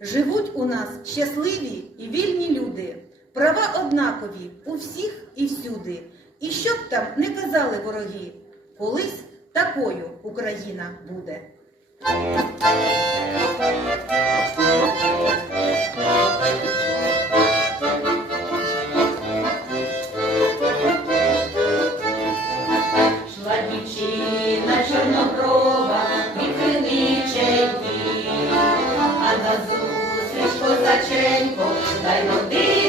Живуть у нас щасливі і вільні люди, права однакові у всіх і всюди. І що б там не казали вороги, колись такою Україна буде. Шла дівчина чорноброва від Хмельниченьки, а назустріч козаченько, та й родиче